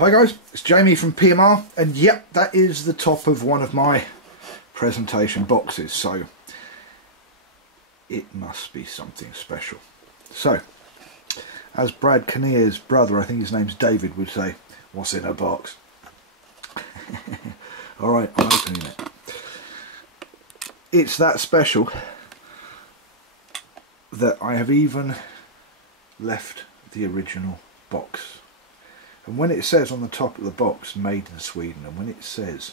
Hi guys, it's Jamie from PMR, and yep, that is the top of one of my presentation boxes, so it must be something special. So, as Brad Kinnear's brother, I think his name's David, would say, what's in a box? Alright, I'm opening it. It's that special that I have even left the original box. And when it says on the top of the box, made in Sweden, and when it says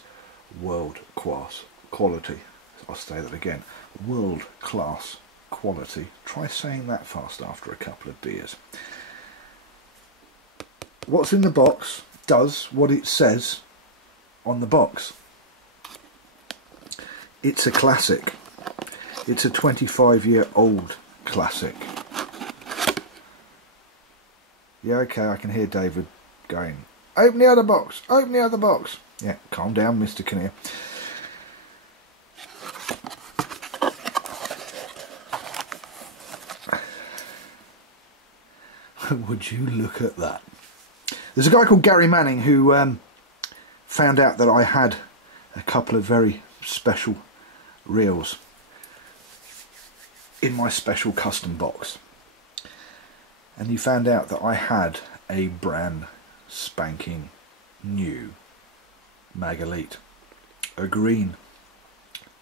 world class quality, I'll say that again, world class quality, try saying that fast after a couple of beers. What's in the box does what it says on the box. It's a classic. It's a 25-year-old classic. Yeah, okay, I can hear David going, open the other box, open the other box. Yeah, calm down, Mr. Kinnear. Would you look at that? There's a guy called Gary Manning who found out that I had a couple of very special reels in my special custom box. And he found out that I had a brand spanking new MagElite, a green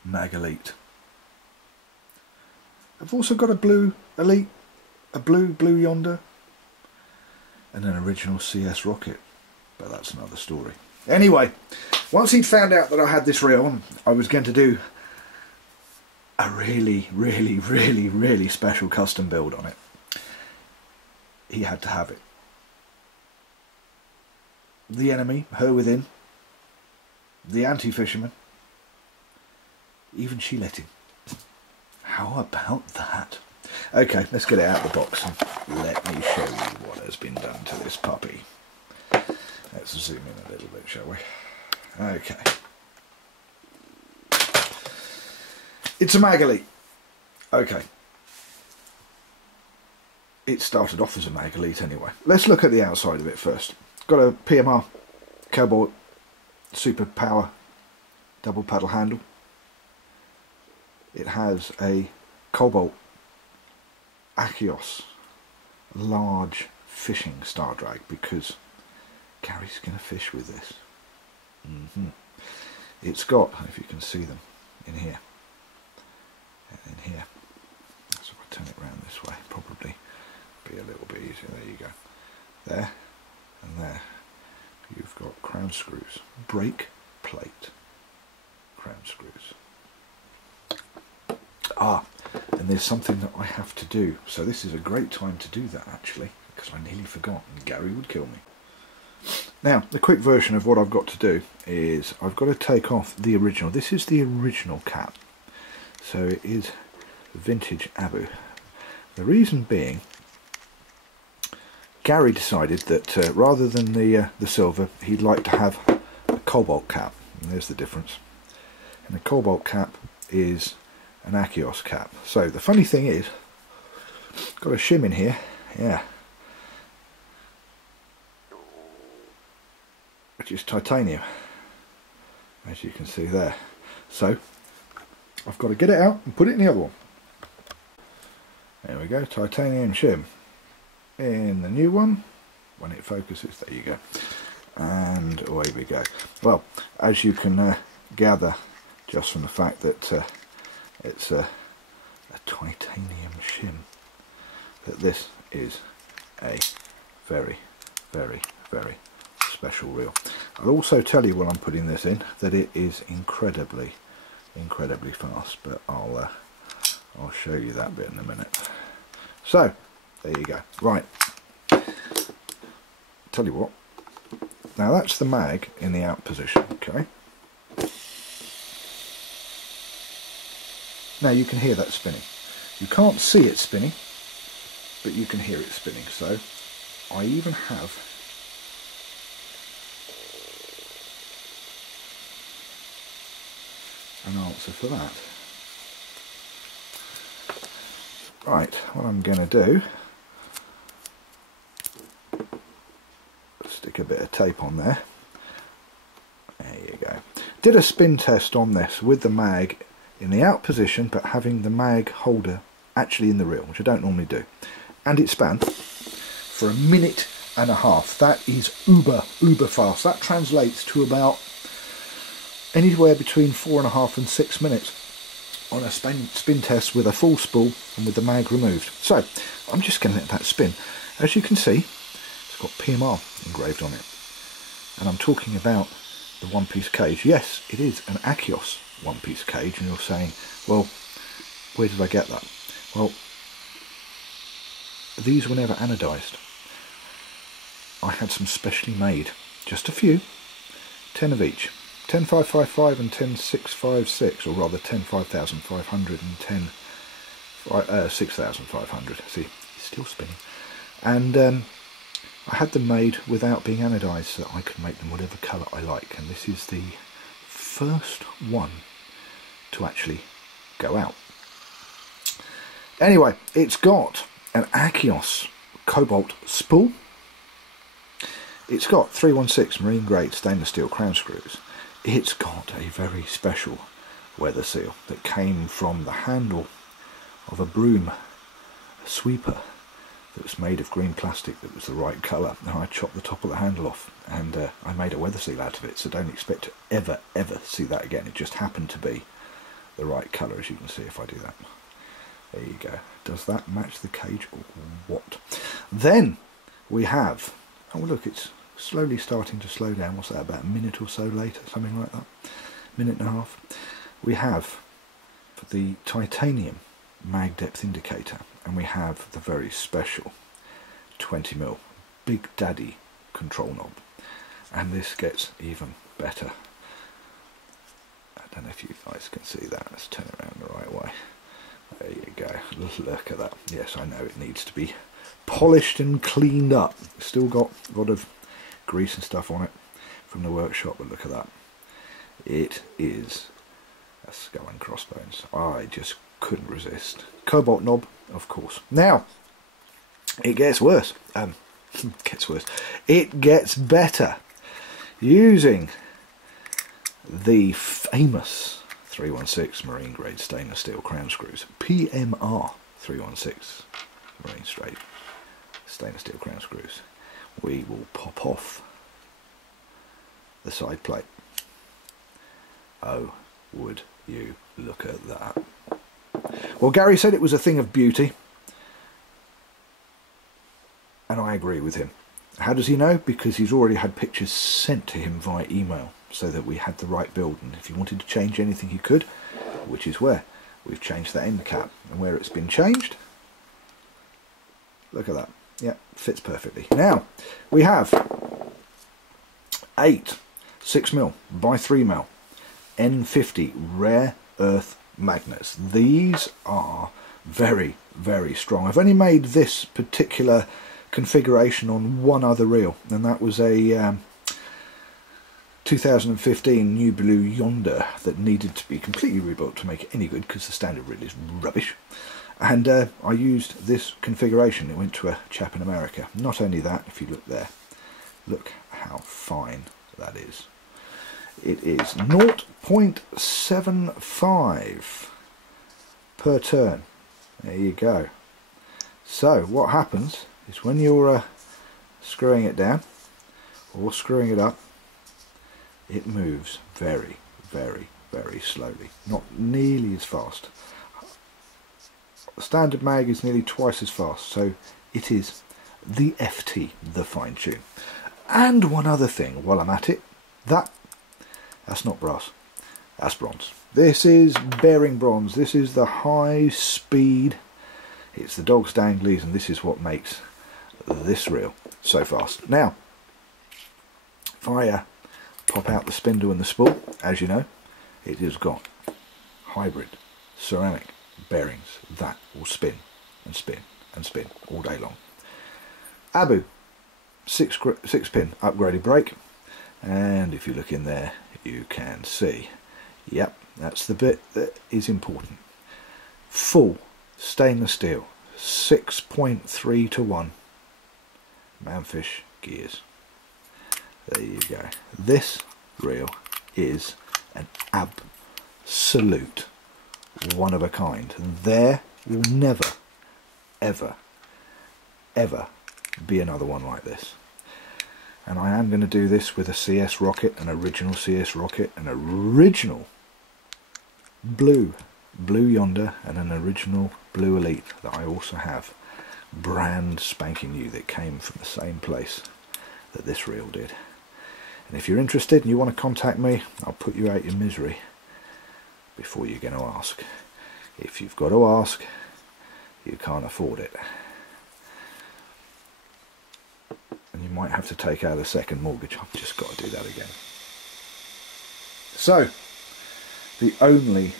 MagElite. I've also got a blue Elite, a blue Yonder, and an original CS rocket, but that's another story. Anyway, once he'd found out that I had this reel, I was going to do a really special custom build on it. He had to have it. The enemy, her within, the anti-fisherman, even she let him. How about that? Okay, let's get it out of the box and let me show you what has been done to this puppy. Let's zoom in a little bit, shall we? Okay. It's a MagElite. Okay. It started off as a MagElite anyway. Let's look at the outside of it first. Got a PMR Cobalt Super Power double paddle handle. It has a Cobalt Achios large fishing star drag because Gary's going to fish with this. It's got, if you can see them, in here and in here. So if I turn it around this way, probably be a little bit easier. There you go. There and there. You've got crown screws, brake plate crown screws. And there's something that I have to do. So this is a great time to do that actually, because I nearly forgot and Gary would kill me. Now, the quick version of what I've got to do is I've got to take off the original. This is the original cap. So it is vintage Abu. The reason being, Gary decided that rather than the silver, he'd like to have a cobalt cap. And there's the difference. And the cobalt cap is an Achios cap. So the funny thing is, got a shim in here, yeah, which is titanium, as you can see there. So I've got to get it out and put it in the other one. There we go, titanium shim in the new one. When it focuses, there you go, and away we go. Well, as you can gather just from the fact that it's a titanium shim, that this is a very special reel. I'll also tell you while I'm putting this in that it is incredibly fast, but I'll show you that bit in a minute. So there you go. Right, tell you what, now that's the mag in the out position. Okay, now you can hear that spinning. You can't see it spinning, but you can hear it spinning. So I even have an answer for that. Right, what I'm going to do, stick stick a bit of tape on there. There you go. Did a spin test on this with the mag in the out position, but having the mag holder actually in the reel, which I don't normally do. And it span for 1.5 minutes. That is uber fast. That translates to about anywhere between 4.5 and 6 minutes on a spin test with a full spool and with the mag removed. So I'm just going to let that spin. As you can see, it's got PMR engraved on it, and I'm talking about the one-piece cage. Yes, it is an Achios one-piece cage, and you're saying, well, where did I get that? Well, these were never anodized. I had some specially made, just a few, 10 of each, 10555 and 10656, or rather 105,500 and 6,500. See, it's still spinning. And I had them made without being anodized, so that I could make them whatever colour I like. And this is the first one to actually go out. Anyway, it's got an Achios cobalt spool. It's got 316 marine grade stainless steel crown screws. It's got a very special weather seal that came from the handle of a broom, a sweeper, that was made of green plastic that was the right colour. Now I chopped the top of the handle off, and I made a weather seal out of it, so don't expect to ever see that again. It just happened to be the right colour, as you can see if I do that. There you go. Does that match the cage or what? Then we have, oh look, it's slowly starting to slow down. What's that, about a minute or so later, something like that, 1.5 minutes. We have for the titanium mag depth indicator, and we have the very special 20mm Big Daddy control knob, and this gets even better. I don't know if you guys can see that. Let's turn it around the right way. There you go. Look at that. Yes, I know it needs to be polished and cleaned up. Still got a lot of grease and stuff on it from the workshop, but look at that. It is a skull and crossbones. I just couldn't resist. Cobalt knob, of course. Now it gets worse. It gets better. Using the famous 316 marine grade stainless steel crown screws, PMR 316 marine straight stainless steel crown screws, we will pop off the side plate. Oh, would you look at that. Well, Gary said it was a thing of beauty, and I agree with him. How does he know? Because he's already had pictures sent to him via email, so that we had the right build, and if he wanted to change anything he could, which is where we've changed that end cap, and where it's been changed, look at that. Yeah, fits perfectly. Now we have 8 6mm by 3mm N50 rare earth magnets. These are very strong. I've only made this particular configuration on one other reel, and that was a 2015 New Blue Yonder that needed to be completely rebuilt to make it any good, because the standard reel is rubbish. And I used this configuration. It went to a chap in America. Not only that, if you look there, look how fine that is. It is 0.75 per turn. There you go. So what happens is when you're screwing it down or screwing it up, it moves very slowly, not nearly as fast. The standard mag is nearly twice as fast, so it is the FT, the fine tune. And one other thing while I'm at it, that's not brass, that's bronze. This is bearing bronze. This is the high speed, it's the dog's danglies, and this is what makes this reel so fast. Now if I pop out the spindle and the spool, as you know, it has got hybrid ceramic bearings that will spin and spin and spin all day long. Abu 6-pin upgraded brake, and if you look in there you can see, yep, that's the bit that is important. Full stainless steel 6.3 to 1 Manfish gears. There you go. This reel is an absolute one of a kind. And there will never, ever, ever be another one like this. And I am going to do this with a CS rocket, an original CS rocket, an original blue yonder, and an original blue elite that I also have, brand spanking new, that came from the same place that this reel did. And if you're interested and you want to contact me, I'll put you out your misery before you're going to ask. If you've got to ask, you can't afford it. And you might have to take out a second mortgage. I've just got to do that again. So, the only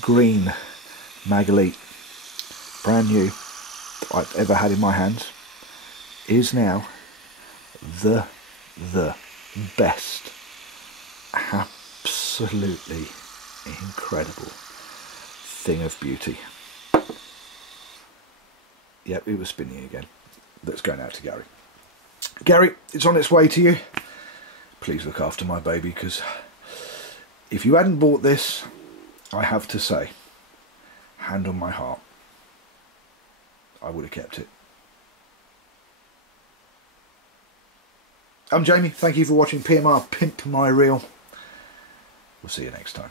green MagElite, brand new, that I've ever had in my hands, is now the best, absolutely incredible thing of beauty. Yep, it was spinning again. That's going out to Gary. Gary, it's on its way to you. Please look after my baby, because if you hadn't bought this, I have to say, hand on my heart, I would have kept it. I'm Jamie. Thank you for watching PMR Pimp My Reel. We'll see you next time.